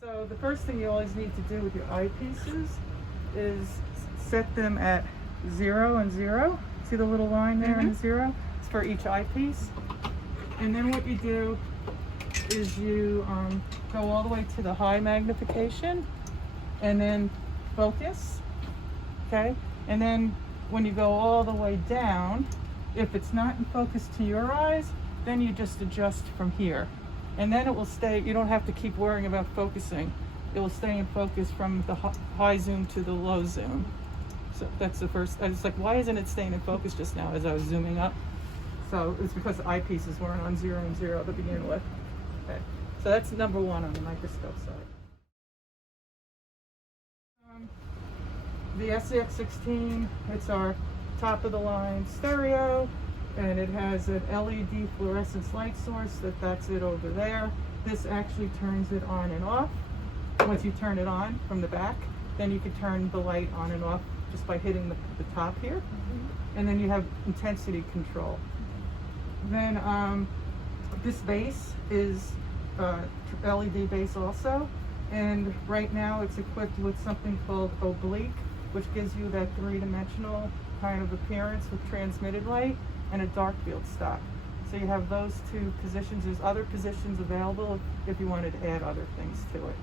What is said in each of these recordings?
So the first thing you always need to do with your eyepieces is set them at 0 and 0. See the little line there and 0? It's for each eyepiece. And then what you do is you go all the way to the high magnification and then focus, okay? And then when you go all the way down, if it's not in focus to your eyes, then you just adjust from here. And then it will stay, you don't have to keep worrying about focusing. It will stay in focus from the high zoom to the low zoom. So that's the first, I was like, why isn't it staying in focus just now as I was zooming up? So it's because the eyepieces weren't on 0 and 0 to begin with. Okay, so that's number one on the microscope side. The SZX16, it's our top of the line stereo, and it has an LED fluorescence light source that's it over there. This actually turns it on and off. Once you turn it on from the back, then you can turn the light on and off just by hitting the top here. And then you have intensity control. Then this base is LED base also, and right now it's equipped with something called oblique, which gives you that three-dimensional kind of appearance with transmitted light and a dark field stop. So you have those two positions. There's other positions available if you wanted to add other things to it.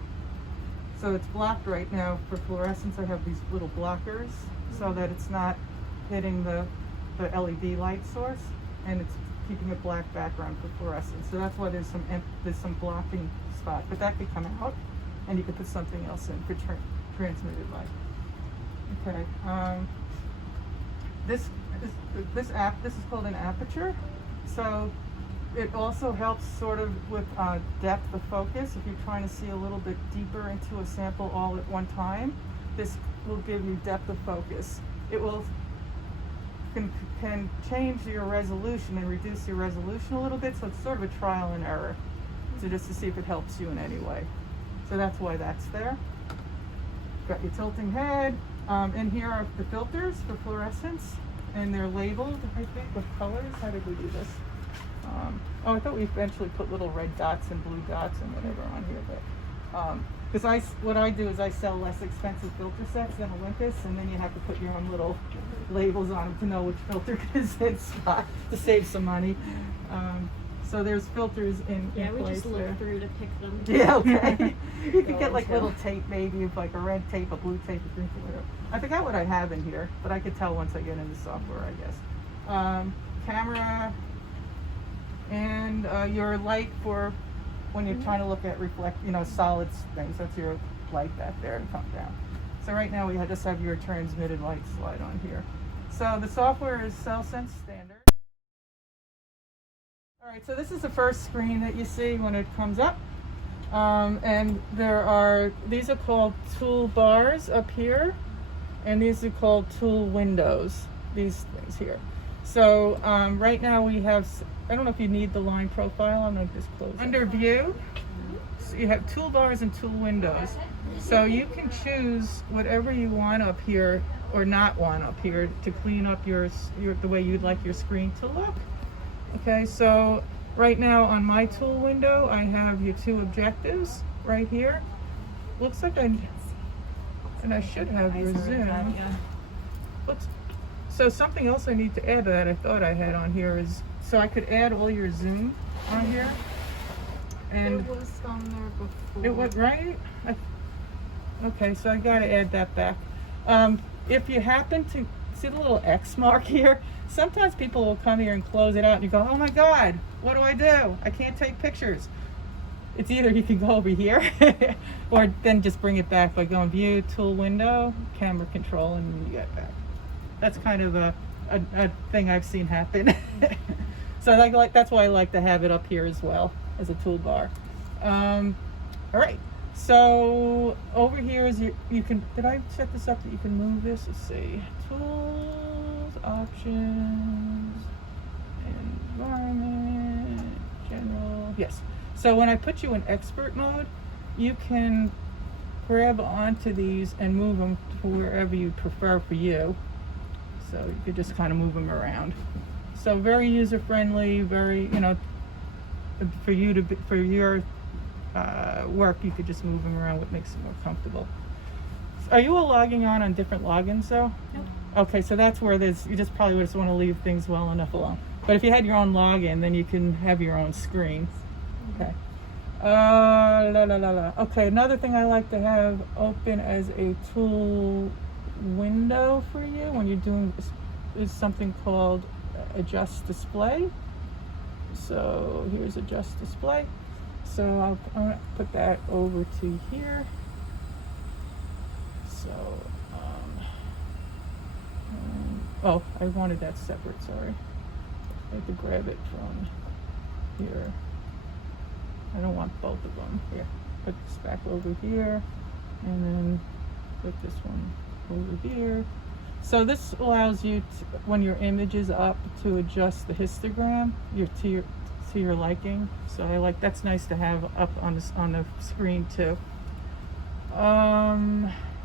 So it's blocked right now for fluorescence. I have these little blockers so that it's not hitting the LED light source, and it's keeping a black background for fluorescence. So that's why there's some blocking spot, but that could come out and you could put something else in for transmitted light. Okay, this is called an aperture. So it also helps sort of with depth of focus. If you're trying to see a little bit deeper into a sample all at one time, this will give you depth of focus. It will can change your resolution and reduce your resolution a little bit, so it's sort of a trial and error, so just to see if it helps you in any way. So that's why that's there. Got your tilting head. And here are the filters for fluorescence, and they're labeled, I think, with colors. How did we do this? Oh, I thought we eventually put little red dots and blue dots and whatever on here, but because what I do is I sell less expensive filter sets than Olympus, and then you have to put your own little labels on them to know which filter is in spot to save some money. So there's filters in we place just look there. through to pick them. Yeah, okay. You could get like little tape, maybe, of like a red tape, a blue tape, a green tape, whatever. I forgot what I have in here, but I could tell once I get into software, I guess. Camera, and your light for when you're trying to look at solid things. That's your light back there to come down. So right now we just have your transmitted light slide on here. So the software is CellSense standard. All right, so this is the first screen that you see when it comes up. And these are called toolbars up here, and these are called tool windows, these things here. So right now we have, I don't know if you need the line profile, I'm going to just close it. Under view, so you have toolbars and tool windows. So you can choose whatever you want up here or not want up here to clean up the way you'd like your screen to look. Okay, so right now on my tool window, I have your two objectives right here. Looks like I should have your zoom. So something else I need to add that I thought I had on here is, so I could add all your zoom on here. And it was on there before. It was, right? Okay, so I gotta add that back. If you happen to see the little X mark here, sometimes people will come here and close it out and you go, oh my God, what do? I can't take pictures. It's either you can go over here or then just bring it back by going view, tool window, camera control, and you get back. That's kind of a thing I've seen happen. So that's why I like to have it up here as well as a toolbar. All right, so over here is you can, did I set this up that you can move this? Let's see, tools, options, environment, general, yes. So when I put you in expert mode, you can grab onto these and move them to wherever you prefer for you. So you could just kind of move them around. So very user friendly, very, for your work, you could just move them around, what makes it more comfortable. Are you all logging on different logins though? Nope. Okay, so that's where you just probably just want to leave things well enough alone. But if you had your own login, then you can have your own screen. Okay. Okay, another thing I like to have open as a tool window for you when you're doing is something called adjust display. So here's adjust display. So I'm going to put that over to here. So, oh, I wanted that separate, sorry. I have to grab it from here. I don't want both of them. Here, put this back over here, and then put this one over here. So this allows you, when your image is up, to adjust the histogram to your liking. So I like, that's nice to have up on the screen too.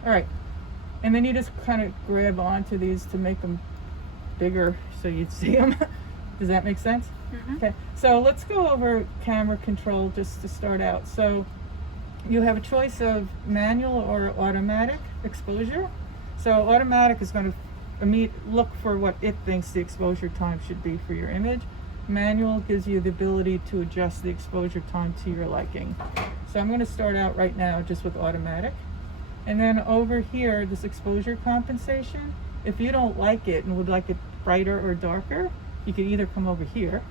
All right, and then you just kind of grab onto these to make them bigger so you'd see them. Does that make sense? Mm-hmm. Okay, so let's go over camera control just to start out. So you have a choice of manual or automatic exposure. So automatic is going to look for what it thinks the exposure time should be for your image. Manual gives you the ability to adjust the exposure time to your liking. So I'm going to start out right now just with automatic. And then over here, this exposure compensation, if you don't like it and would like it brighter or darker, you can either come over here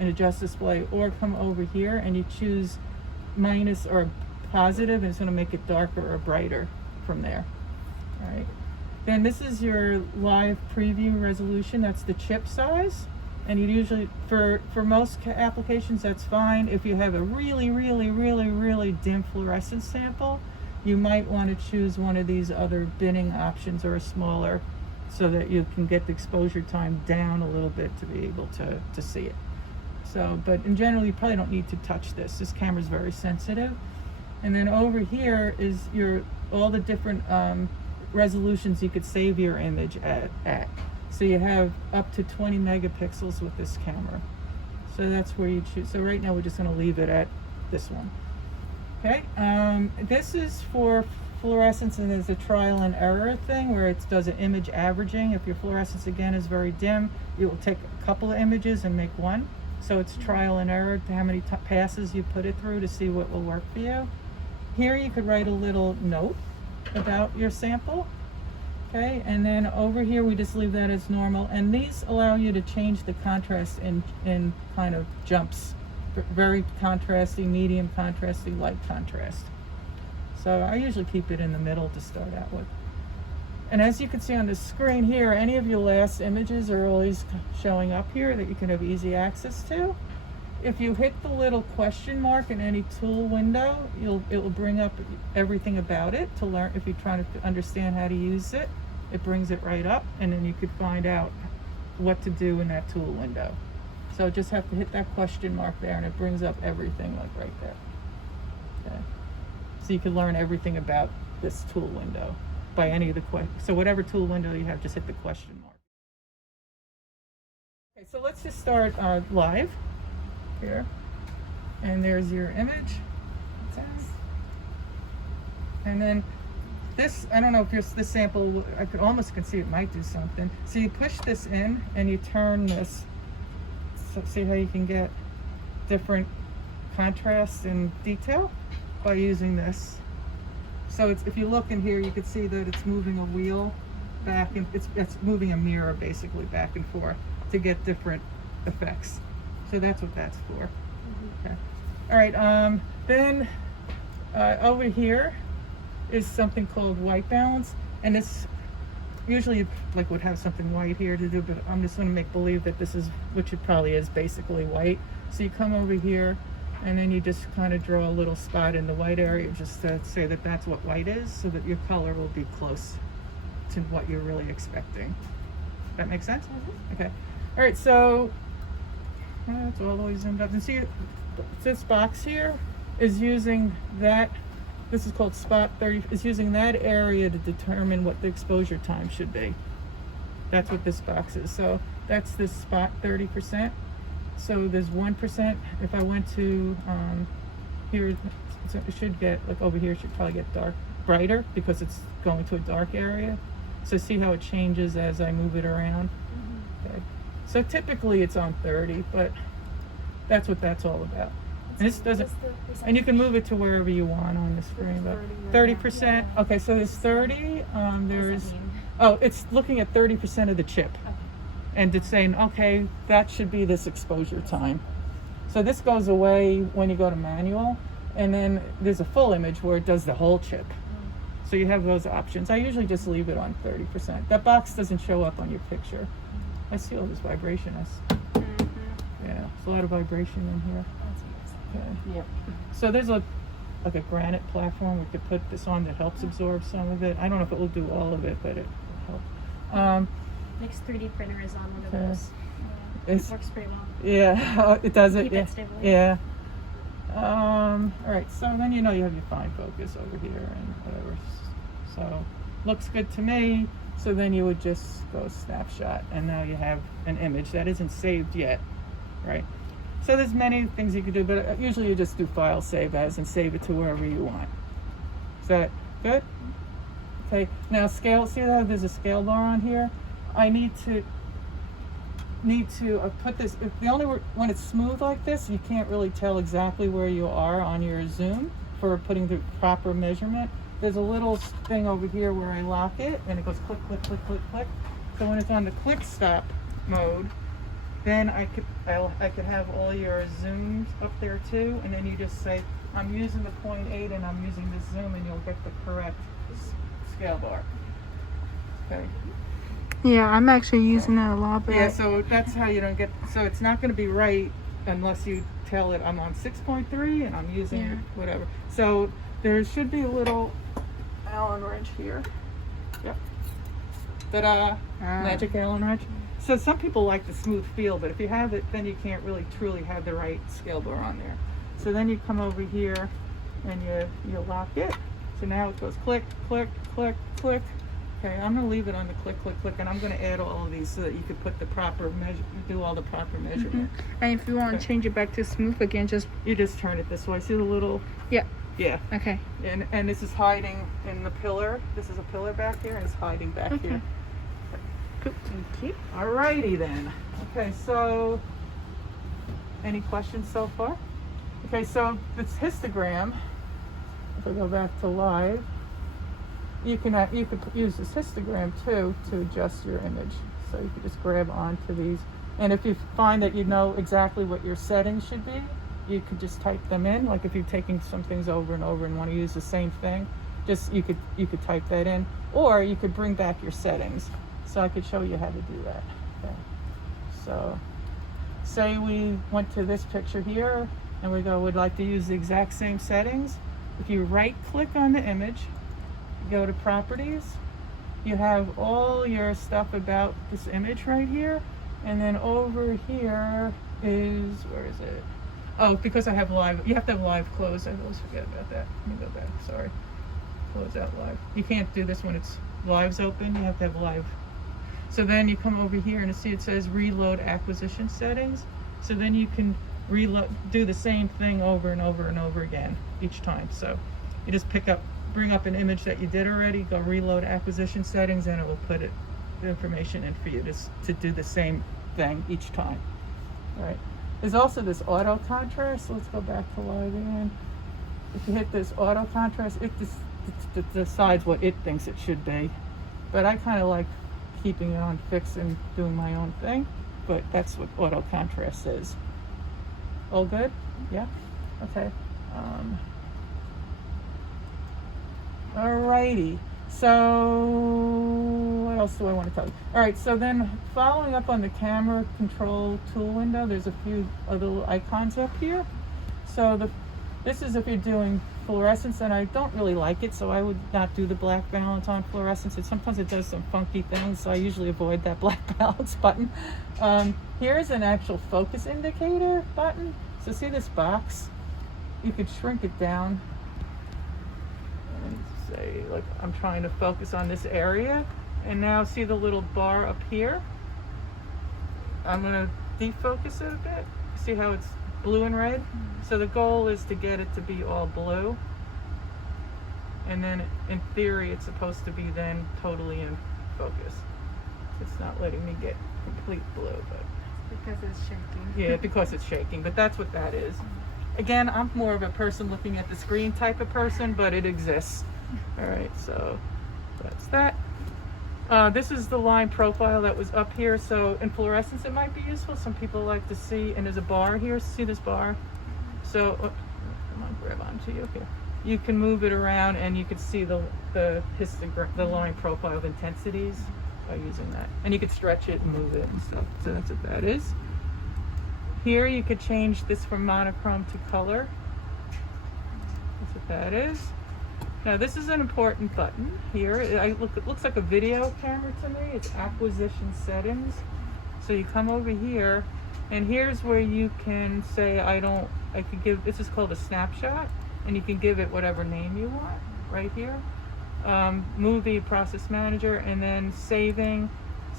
and adjust display, or come over here and you choose minus or positive, and it's going to make it darker or brighter from there. All right. Then this is your live preview resolution. That's the chip size. And you usually, for most applications, that's fine. If you have a really, really, really, really dim fluorescence sample, you might want to choose one of these other binning options or a smaller, so that you can get the exposure time down a little bit to be able to see it. So, but in general, you probably don't need to touch this. This camera is very sensitive. And then over here is all the different resolutions you could save your image at. So you have up to 20 megapixels with this camera. So that's where you choose. So right now we're just going to leave it at this one. Okay, this is for fluorescence, and there's a trial and error thing where it does an image averaging. If your fluorescence again is very dim, it will take a couple of images and make one. So it's trial and error to how many passes you put it through to see what will work for you. Here you could write a little note about your sample. Okay, and then over here we just leave that as normal, and these allow you to change the contrast in kind of jumps. Very contrasty, medium contrasty, light contrast. So I usually keep it in the middle to start out with. And as you can see on the screen here, any of your last images are always showing up here that you can have easy access to. If you hit the little question mark in any tool window, it will bring up everything about it to learn. If you're trying to understand how to use it, it brings it right up, and then you could find out what to do in that tool window. So just have to hit that question mark there, and it brings up everything like right there. Okay. So you can learn everything about this tool window by any of the questions. So whatever tool window you have, just hit the question mark. Okay, so let's just start live here. And there's your image. And then this, I don't know if this sample, I could almost see it might do something. So you push this in and you turn this. So see how you can get different contrast and detail by using this. So if you look in here, you can see that it's moving a wheel back, and it's moving a mirror basically back and forth to get different effects. So that's what that's for. Mm-hmm. Okay. All right. Then over here is something called white balance, and this usually would have something white here to do, but I'm just going to make believe that this is, which it probably is, basically white. So you come over here, and then you just kind of draw a little spot in the white area just to say that that's what white is, so that your color will be close to what you're really expecting. That makes sense? Mm-hmm. Okay. All right, so it's all the way zoomed up. And see, this box here is using that, this is called spot 30, is using that area to determine what the exposure time should be. That's what this box is. So that's this spot 30%. So there's 1%. If I went to here, it should get, like over here, it should probably get brighter because it's going to a dark area. So see how it changes as I move it around? Okay. So typically it's on 30, but that's what that's all about. And this doesn't, and you can move it to wherever you want on the screen, but 30%. Okay, so there's 30. There's, oh, it's looking at 30% of the chip. Okay. And it's saying, okay, that should be this exposure time. So this goes away when you go to manual, and then there's a full image where it does the whole chip. So you have those options. I usually just leave it on 30%. That box doesn't show up on your picture. I see all this vibration. Yeah, there's a lot of vibration in here. Okay. Yep. So there's like a granite platform we could put this on that helps absorb some of it. I don't know if it will do all of it, but it will help. Next 3D printer is on one of Okay. those. It's- It works pretty well. Yeah, it does it. Keep Yeah. it stable. Yeah. All right. So then you have your fine focus over here and whatever. So looks good to me. So then you would just go snapshot, and now you have an image that isn't saved yet, right? So there's many things you could do, but usually you just do file save as and save it to wherever you want. Is that good? Okay. Now scale. See how there's a scale bar on here? I need to put this. When it's smooth like this, you can't really tell exactly where you are on your zoom for putting the proper measurement. There's a little thing over here where I lock it, and it goes click, click, click, click, click. So when it's on the click stop mode, then I could have all your zooms up there too, and then you just say, I'm using the 0.8 and I'm using this zoom, and you'll get the correct scale bar. Okay. Yeah, I'm actually using that a lot, but Yeah, so that's how you don't get, so it's not going to be right unless you tell it I'm on 6.3 and I'm using Yeah. whatever. So there should be a little Allen wrench here. Yep. Ta-da! Magic Allen wrench. So some people like the smooth feel, but if you have it, then you can't really truly have the right scale bar on there. So then you come over here and you lock it. So now it goes click, click, click, click. Okay, I'm going to leave it on the click, click, click, and I'm going to add all of these so that you could put the proper measure, do all the proper measurement. and if you want to change it back to smooth again, just You just turn it this way. See the little? yeah. Yeah. Okay. And this is hiding in the pillar. This is a pillar back here, and it's hiding back Okay. here. Cool. Thank you. Alrighty then. Okay, so any questions so far? Okay, so this histogram, if I go back to live, you could use this histogram too to adjust your image. So you could just grab onto these, and if you find that you know exactly what your settings should be, you could just type them in. Like if you're taking some things over and over and want to use the same thing, just you could type that in, or you could bring back your settings. So I could show you how to do that. Okay. So say we went to this picture here and we go, we'd like to use the exact same settings. If you right click on the image, go to properties, you have all your stuff about this image right here, and then over here is, where is it? Oh, because I have live, you have to have live closed. I always forget about that. Let me go back, sorry. Close out live. You can't do this when it's live's open, you have to have live. So then you come over here and you see it says reload acquisition settings. So then you can do the same thing over and over and over again each time. So you just bring up an image that you did already, go reload acquisition settings, and it will put the information in for you to do the same thing each time. All right. There's also this auto contrast. Let's go back to live again. If you hit this auto contrast, it just decides what it thinks it should be. But I kind of like keeping it on fixed and doing my own thing. But that's what auto contrast is. All good? Yeah? Okay. Alrighty. So what else do I want to tell you? All right, so then following up on the camera control tool window, there's a few little icons up here. So this is if you're doing fluorescence, and I don't really like it, so I would not do the black balance on fluorescence. Sometimes it does some funky things, so I usually avoid that black balance button. Here's an actual focus indicator button. So see this box? You could shrink it down and say, like, I'm trying to focus on this area, and now see the little bar up here? I'm going to defocus it a bit. See how it's blue and red. So the goal is to get it to be all blue. And then in theory, it's supposed to be then totally in focus. It's not letting me get complete blue, but Because it's shaking. yeah, because it's shaking, but that's what that is. Again, I'm more of a person looking at the screen type of person, but it exists. All right, so that's that. This is the line profile that was up here. So in fluorescence, it might be useful. Some people like to see, and there's a bar here. See this bar? So, come on, grab onto you here. You can move it around, and you can see the histogram, the line profile of intensities by using that. And you could stretch it and move it and stuff. So that's what that is. Here you could change this from monochrome to color. That's what that is. Now this is an important button here. It looks like a video camera to me. It's acquisition settings. So you come over here, and here's where you can say I could give, this is called a snapshot, and you can give it whatever name you want right here. Movie process manager, and then saving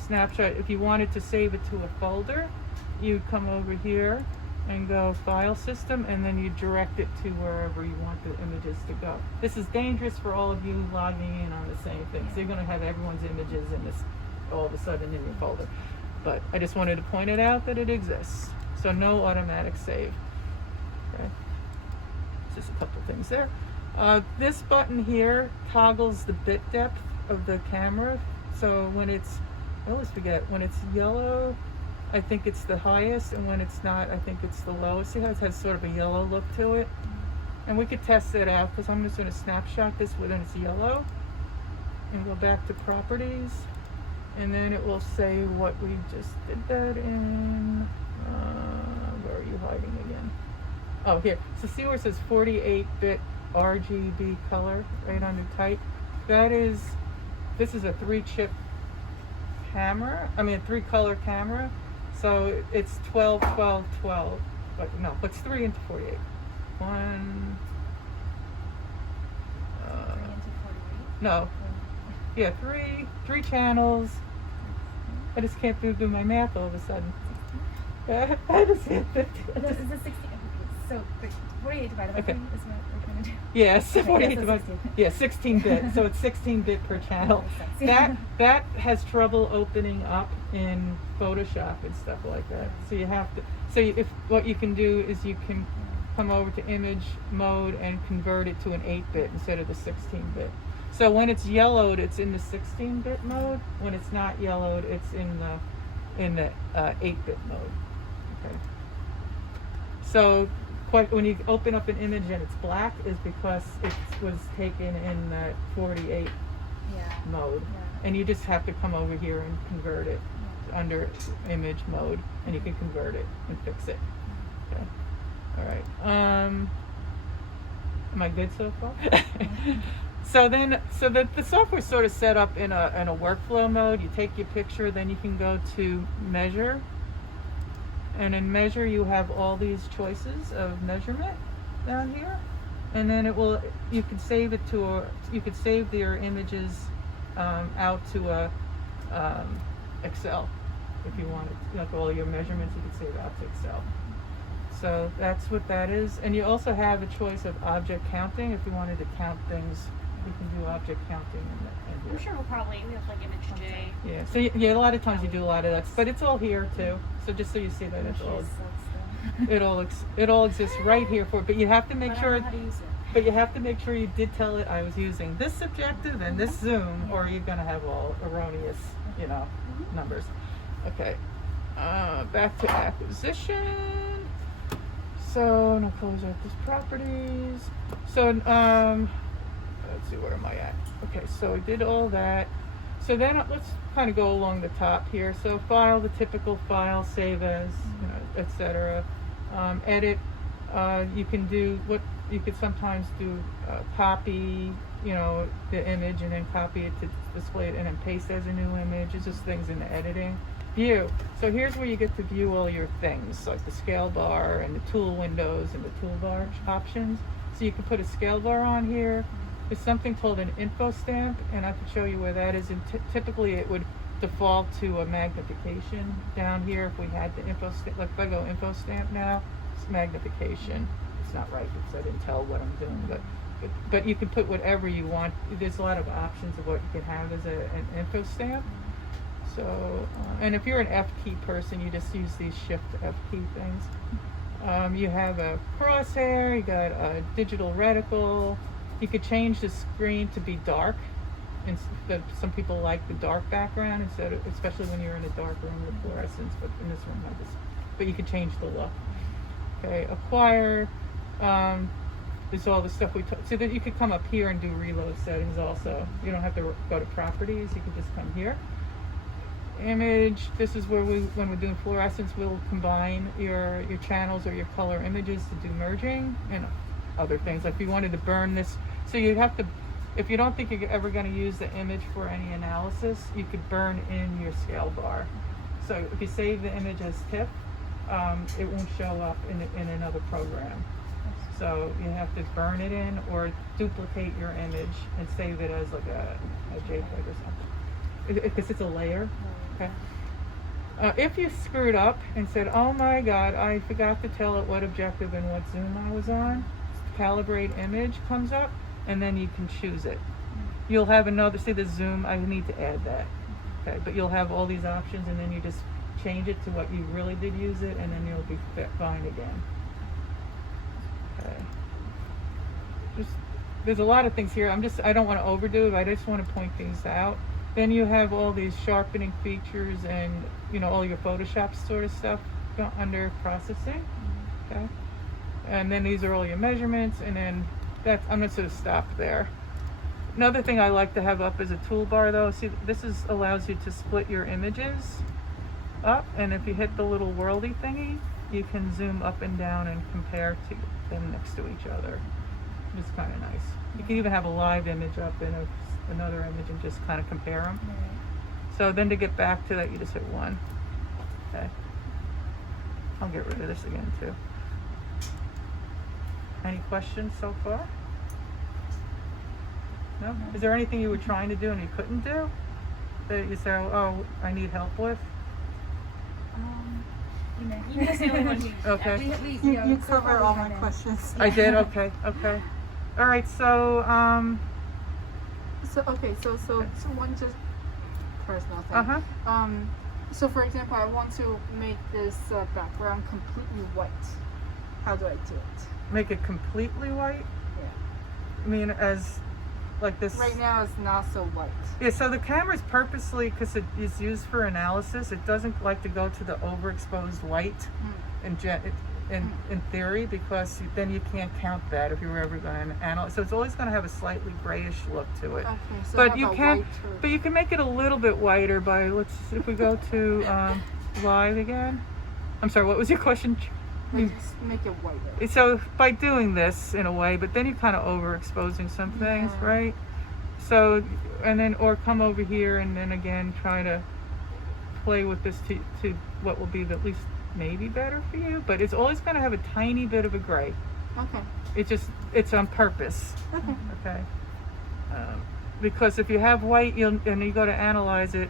snapshot. If you wanted to save it to a folder, you come over here and go file system, and then you direct it to wherever you want the images to go. This is dangerous for all of you logging in on the same thing. So you're going to have everyone's images in this all of a sudden in your folder. But I just wanted to point it out that it exists. So no automatic save. Okay. Just a couple things there. This button here toggles the bit depth of the camera. So when it's, I always forget, when it's yellow, I think it's the highest, and when it's not, I think it's the lowest. See how it has sort of a yellow look to it? And we could test it out, because I'm just going to snapshot this when it's yellow and go back to properties, and then it will say what we just did that in. Where are you hiding again? Oh, here. So see where it says 48-bit RGB color right under type? This is a 3-chip camera. I mean a 3-color camera. So it's 12, 12, 12. But no, it's 3 into 48. 1. 3 into 48. No. Yeah, three channels. I just can't do my math all of a sudden. I just can't 50. This is a 60. So 48 divided by 3 is what we're going to do. Yes, Okay, 48 that's a divided. 16. Yeah, 16-bit. So it's 16-bit per channel. That has trouble opening up in Photoshop and stuff like that. So you have to. So if what you can do is you can come over to image mode and convert it to an 8-bit instead of the 16-bit. So when it's yellowed, it's in the 16-bit mode. When it's not yellowed, it's in the 8-bit mode. Okay. So when you open up an image and it's black, is because it was taken in that 48 mode, and you just have to come over here and convert it under image mode, and you can convert it and fix it. Okay. All right. Am I good so far? So the software's sort of set up in a workflow mode. You take your picture, then you can go to measure. And in measure, you have all these choices of measurement down here, and then you can save it to you could save your images out to a Excel if you wanted. Like all your measurements, you could save out to Excel. So that's what that is. And you also have a choice of object counting. If you wanted to count things, you can do object counting in here. I'm sure we have like image J. Yeah. So yeah, a lot of times you do a lot of that, but it's all here too. So just so you see that it's all. It all exists right here for. But you have to make sure. But you have to make sure you did tell it I was using this objective and this zoom, or you're gonna have all erroneous, numbers. Okay. Back to acquisition. So now close out these properties. So let's see, where am I at? Okay, so I did all that. So then let's kind of go along the top here. So file, the typical file, save as, etc. Edit. You can do what you could sometimes do. Copy, the image and then copy it to display it, and then paste as a new image. It's just things in the editing. View. So here's where you get to view all your things, like the scale bar and the tool windows and the toolbar options. So you can put a scale bar on here. There's something called an info stamp, and I can show you where that is. And typically it would default to a magnification down here if we had the info stamp. Like if I go info stamp now, magnification. It's not right because I didn't tell what I'm doing, but you can put whatever you want. There's a lot of options of what you can have as an info stamp. So, and if you're an F key person, you just use these Shift F key things. You have a crosshair, you got a digital reticle. You could change the screen to be dark. And some people like the dark background instead of, especially when you're in a dark room with fluorescence, but in this room I just, but you could change the look. Okay, acquire, is all the stuff we talked, so that you could come up here and do reload settings also. You don't have to go to properties, you can just come here. Image, this is where when we're doing fluorescence, we'll combine your channels or your color images to do merging and other things. Like if you wanted to burn this, so you'd have to, if you don't think you're ever going to use the image for any analysis, you could burn in your scale bar. So if you save the image as TIFF, it won't show up in another program. So you have to burn it in or duplicate your image and save it as like a JPEG or something. Because it's a layer. Okay. If you screwed up and said, oh my God, I forgot to tell it what objective and what zoom I was on, calibrate image comes up, and then you can choose it. You'll have another, see the zoom, I need to add that. Okay, but you'll have all these options and then you just change it to what you really did use it, and then you'll be fine again. Okay. There's a lot of things here. I don't want to overdo it, but I just want to point things out. Then you have all these sharpening features and, you know, all your Photoshop sort of stuff under processing. Okay. And then these are all your measurements, and then I'm going to sort of stop there. Another thing I like to have up is a toolbar though. See, this allows you to split your images up, and if you hit the little worldy thingy, you can zoom up and down and compare to them next to each other. It's kind of nice. You can even have a live image up and another image and just kind of compare them. So then to get back to that, you just hit 1. Okay. I'll get rid of this again too. Any questions so far? No? Is there anything you were trying to do and you couldn't do? That you say, oh, I need help with? You know, the only one who, okay. You cover all my questions. I did? Okay, okay. All right, so, So one just personal thing. So for example, I want to make this background completely white. How do I do it? Make it completely white? Yeah. I mean, as like this. Right now it's not so white. Yeah, so the camera's purposely, because it is used for analysis, it doesn't like to go to the overexposed white in theory, because then you can't count that if you were ever going to analyze. So it's always going to have a slightly grayish look to it. Okay, so but you can make it a little bit whiter by, if we go to live again. I'm sorry, what was your question? Just make it whiter. So by doing this in a way, but then you're kind of overexposing some things, right? So, and then, or come over here and then again try to play with this to what will be at least maybe better for you, but it's always going to have a tiny bit of a gray. Okay. It's on purpose. Okay. Okay. Because if you have white and you go to analyze it,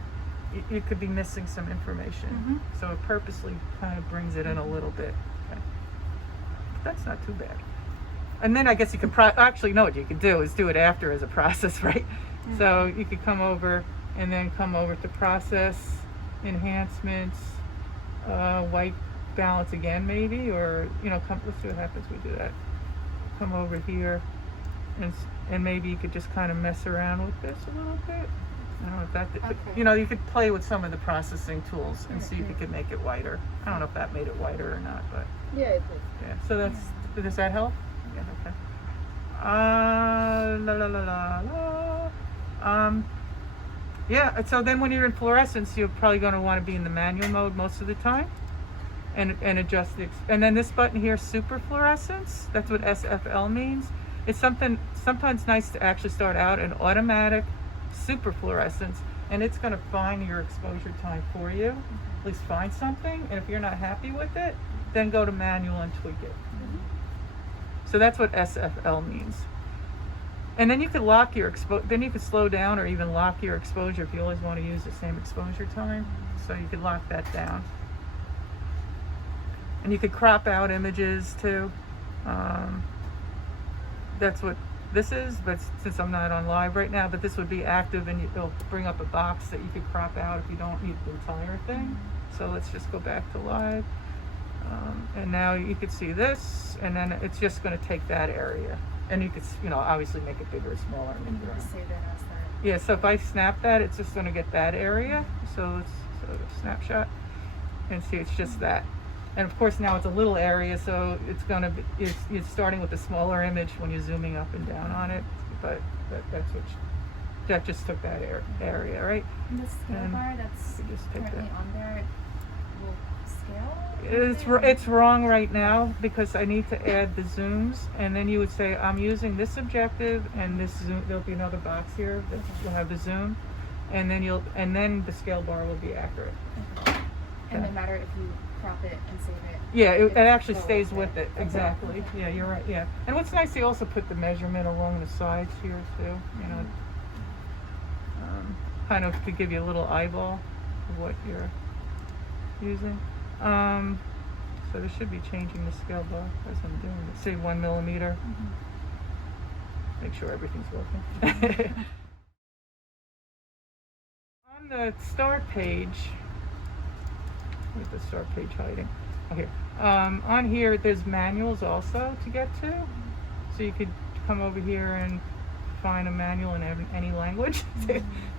you could be missing some information. So it purposely kind of brings it in a little bit. Okay. That's not too bad. And then I guess you could actually, no, what you could do is do it after as a process, right? So you could come over and then come over to process, enhancements, white balance again maybe, or let's see what happens when we do that. Come over here and maybe you could just kind of mess around with this a little bit. I don't know if that, but, you could play with some of the processing tools and see if you could make it whiter. I don't know if that made it whiter or not, but yeah, it did. Yeah. So does that help? Yeah. Okay. Yeah. So then when you're in fluorescence, you're probably going to want to be in the manual mode most of the time, and adjust and then this button here, super fluorescence. That's what SFL means. It's sometimes nice to actually start out in automatic super fluorescence, and it's going to find your exposure time for you, at least find something, and if you're not happy with it, then go to manual and tweak it. So that's what SFL means. And then you could lock your then you could slow down or even lock your exposure if you always want to use the same exposure time, so you could lock that down. And you could crop out images too. That's what this is, but since I'm not on live right now, but this would be active, and it'll bring up a box that you could crop out if you don't need the entire thing. So let's just go back to live. And now you could see this, and then it's just going to take that area. And you could, obviously make it bigger or smaller. And you just save it as that. Yeah, so if I snap that, it's just going to get that area. So let's snapshot and see it's just that. And of course now it's a little area, so it's going to be, it's starting with a smaller image when you're zooming up and down on it. But that's what, that just took that area, right? And the scale bar that's just take currently that. on there will scale? It's wrong right now because I need to add the zooms, and then you would say I'm using this objective and this zoom. There'll be another box here that will have the zoom, and then the scale bar will be accurate. Okay. And no matter if you crop it and save it. Yeah, it actually stays with it. Exactly. Yeah, you're right. Yeah, and what's nice, they also put the measurement along the sides here too. Kind of to give you a little eyeball of what you're using. So this should be changing the scale bar as I'm doing it. Say 1 millimeter. Make sure everything's working. On the start page, where's the start page hiding? Oh, here. On here, there's manuals also to get to. So you could come over here and find a manual in any language.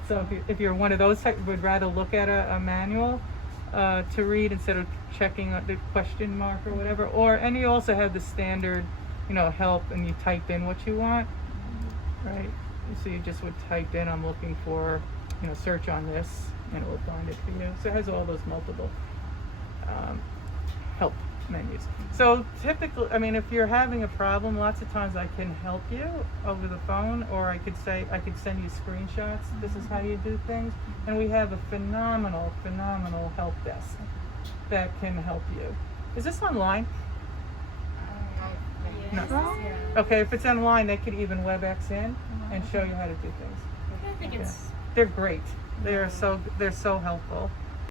So if you're one of those type, would rather look at a manual to read instead of checking the question mark or whatever. And you also have the standard, help, and you type in what you want, right? So you just would type in, I'm looking for, search on this, and it will find it for you. So it has all those multiple help menus. So typically, if you're having a problem, lots of times I can help you over the phone, or I could send you screenshots. This is how you do things. And we have a phenomenal help desk that can help you. Is this online? Yes. No. Yeah. Okay, if it's online, they could even WebEx in and show you how to do things. I think Okay. it's They're great. They're so helpful.